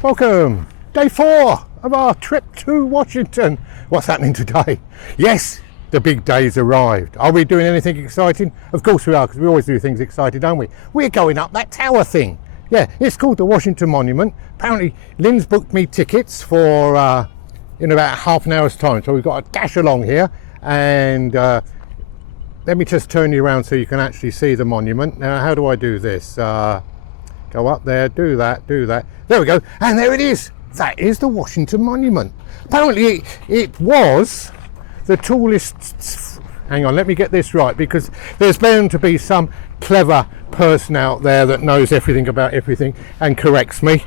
Welcome, day 4 of our trip to Washington. What's happening today? Yes, the big day's arrived. Are we doing anything exciting? Of course we are, because we always do things exciting, don't we? We're going up that tower thing. Yeah, it's called the Washington Monument. Apparently, Lynn's booked me tickets for in about half an hour's time. So we've got to dash along here, and let me just turn you around so you can actually see the monument. Now, how do I do this? Go up there, do that, do that. There we go, and there it is. That is the Washington Monument. Apparently, it was the tallest. Hang on, let me get this right, because there's bound to be some clever person out there that knows everything about everything and corrects me.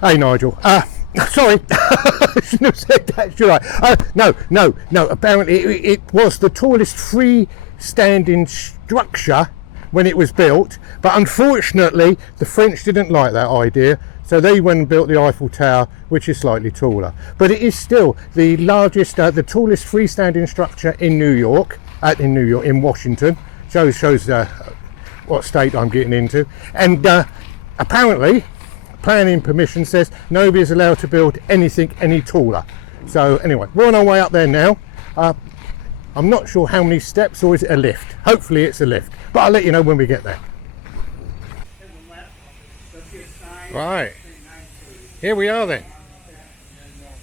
Hey, Nigel. Sorry, I shouldn't have said that, should I? No. Apparently, it was the tallest freestanding structure when it was built, but unfortunately the French didn't like that idea, so they went and built the Eiffel Tower, which is slightly taller. But it is still the largest, the tallest freestanding structure in New York, in Washington. Shows what state I'm getting into. And apparently, planning permission says nobody is allowed to build anything any taller. So anyway, we're on our way up there now. I'm not sure how many steps, or is it a lift? Hopefully it's a lift, but I'll let you know when we get there. Right, here we are then.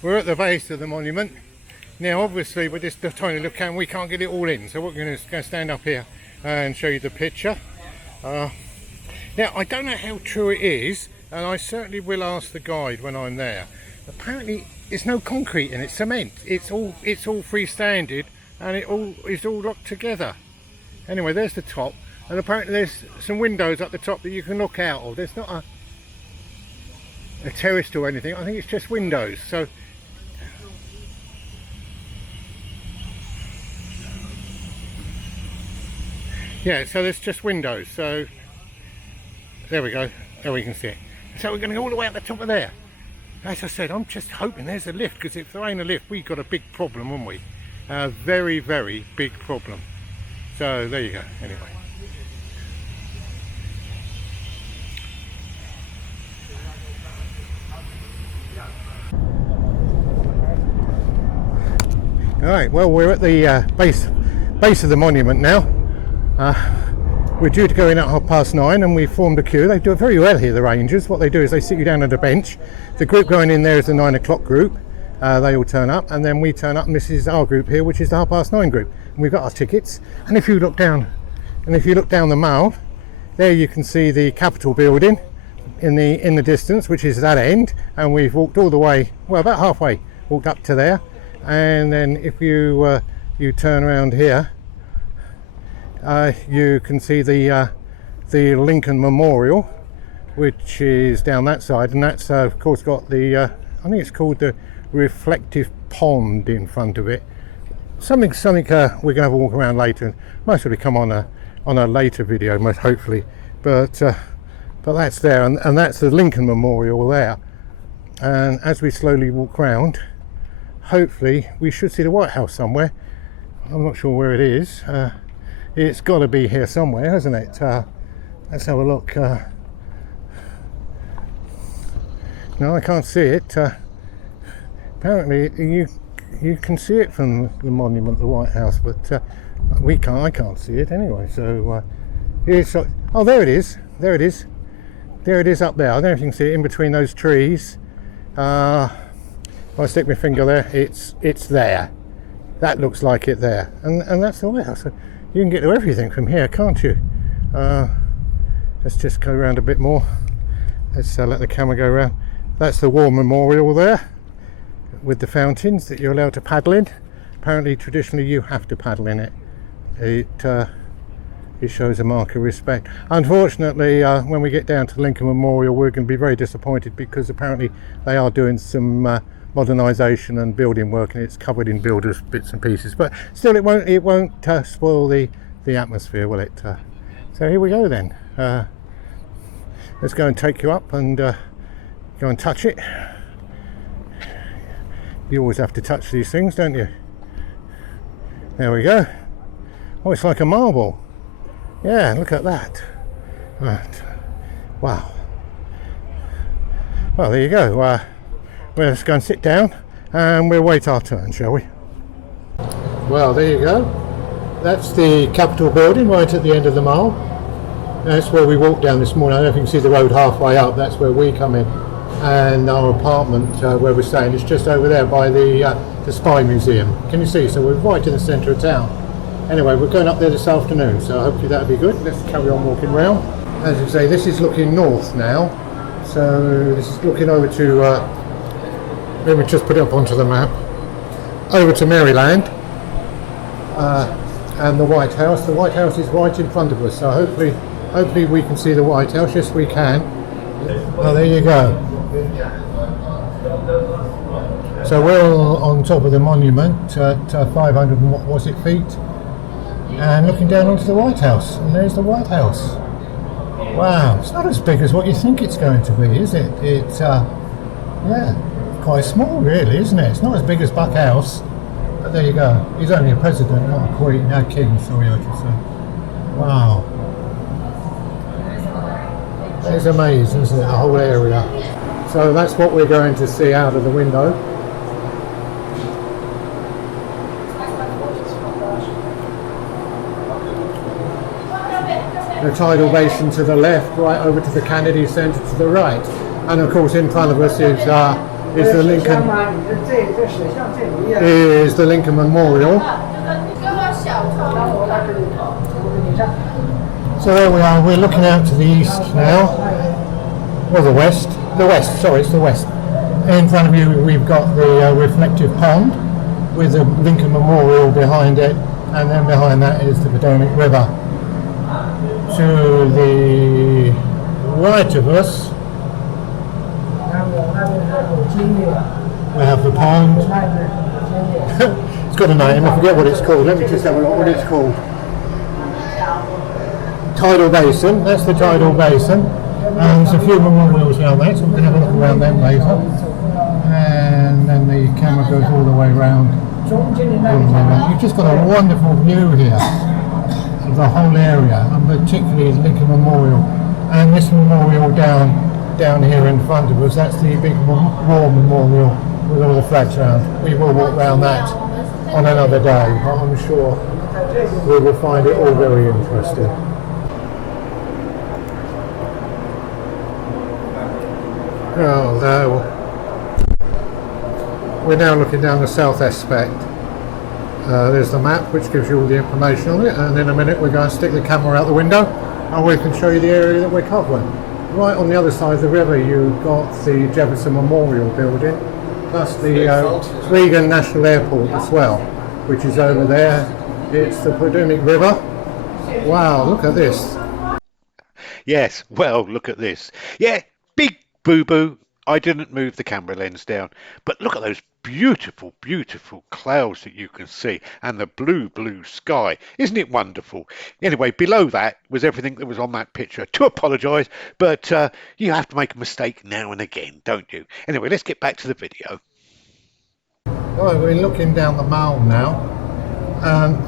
We're at the base of the monument. Now obviously with this tiny little camera we can't get it all in, so what we're going to do is go stand up here and show you the picture. Now I don't know how true it is, and I certainly will ask the guide when I'm there. Apparently there's no concrete in it, cement. It's all freestanding, and it is all locked together. Anyway, there's the top, and apparently there's some windows at the top that you can look out of. There's not a terrace or anything. I think it's just windows. So yeah, so there's just windows. So there we go. There we can see it. So we're going to go all the way up the top of there. As I said, I'm just hoping there's a lift, because if there ain't a lift, we've got a big problem, haven't we? A very, very big problem. So there you go. Anyway. All right. Well, we're at the base of the monument now. We're due to go in at 9:30, and we formed a queue. They do it very well here, the Rangers. What they do is they sit you down on a bench. The group going in there is the 9 o'clock group. They all turn up, and then we turn up, and this is our group here, which is the 9:30 group. And we've got our tickets. And if you look down, the mall, there you can see the Capitol building in the distance, which is that end. And we've walked all the way, well, about halfway, walked up to there. And then if you turn around here, you can see the Lincoln Memorial, which is down that side, and that's of course got the I think it's called the reflective pond in front of it. Something we're going to have a walk around later, and most will come on a later video, most hopefully. But that's there, and that's the Lincoln Memorial there. And as we slowly walk around, hopefully we should see the White House somewhere. I'm not sure where it is. It's got to be here somewhere, hasn't it? Let's have a look. No, I can't see it. Apparently you can see it from the monument, the White House, but I can't see it anyway. So oh, there it is. There it is up there. I don't know if you can see it in between those trees. If I stick my finger there, it's there. That looks like it there, and that's the White House. So you can get to everything from here, can't you? Let's just go around a bit more. Let's let the camera go around. That's the War Memorial there, with the fountains that you're allowed to paddle in. Apparently, traditionally, you have to paddle in it. It shows a mark of respect. Unfortunately, when we get down to Lincoln Memorial, we're going to be very disappointed, because apparently they are doing some modernisation and building work, and it's covered in builders bits and pieces. But still, it won't spoil the atmosphere, will it? So here we go then. Let's go and take you up and go and touch it. You always have to touch these things, don't you? There we go. Oh, it's like a marble. Yeah, look at that. Right. Wow. Well, there you go. We'll just go and sit down and we'll wait our turn, shall we? Well, there you go. That's the Capitol building right at the end of the mall. That's where we walked down this morning. I don't know if you can see the road halfway up. That's where we come in. And our apartment where we're staying is just over there by the Spy Museum. Can you see? So we're right in the centre of town. Anyway, we're going up there this afternoon, so hopefully that'll be good. Let's carry on walking round. As you say, this is looking north now. So this is looking over to, let me just put it up onto the map, over to Maryland. And the White House. The White House is right in front of us, so hopefully we can see the White House. Yes, we can. Oh, there you go. So we're on top of the monument at 500 and what was it feet, and looking down onto the White House, and there's the White House. Wow, it's not as big as what you think it's going to be, is it? It's yeah, quite small really, isn't it? It's not as big as Buck House. But there you go. He's only a president, not a queen, no king, sorry I should say. Wow. It's amazing, isn't it, the whole area. So that's what we're going to see out of the window. The tidal basin to the left, right over to the Kennedy Center to the right. And of course in front of us is the Lincoln Memorial. So there we are, we're looking out to the east now, or the west, sorry, it's the west. In front of you we've got the reflective pond with the Lincoln Memorial behind it, and then behind that is the Potomac River. To the right of us we have the pond. It's got a name, I forget what it's called. Let me just have a look what it's called. Tidal basin, that's the tidal basin. And there's a few memorials around there, so we're going to have a look around them later. And then the camera goes all the way around. You've just got a wonderful view here of the whole area, and particularly the Lincoln Memorial. And this memorial down here in front of us, that's the big war memorial with all the flags around. We will walk around that on another day, but I'm sure we will find it all very interesting. Oh, no. We're now looking down the south aspect. There's the map which gives you all the information on it, and in a minute we're going to stick the camera out the window and we can show you the area that we're covering. Right on the other side of the river you've got the Jefferson Memorial Building, plus the Reagan National Airport as well, which is over there. It's the Potomac River. Wow, look at this. Yes, well, look at this. Yeah, big boo-boo. I didn't move the camera lens down, but look at those beautiful, beautiful clouds that you can see, and the blue, blue sky. Isn't it wonderful? Anyway, below that was everything that was on that picture. To apologise, but you have to make a mistake now and again, don't you? Anyway, let's get back to the video. Right, we're looking down the mall now.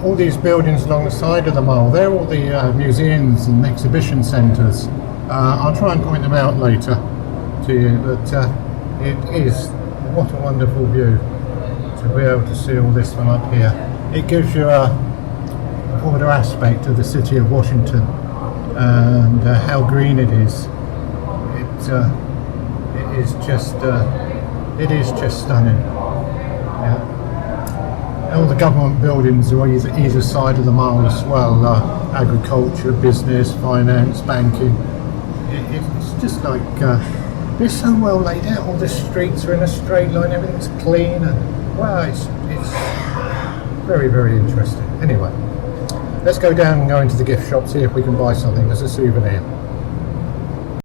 All these buildings along the side of the mall, they're all the museums and exhibition centres. I'll try and point them out later to you, but it is, what a wonderful view to be able to see all this from up here. It gives you a broader aspect of the city of Washington and how green it is. It is just stunning. Yeah. All the government buildings are either side of the mall as well. Agriculture, business, finance, banking. It's just like it's so well laid out. All the streets are in a straight line. Everything's clean, and wow, it's very, very interesting. Anyway, let's go down and go into the gift shop, see if we can buy something as a souvenir.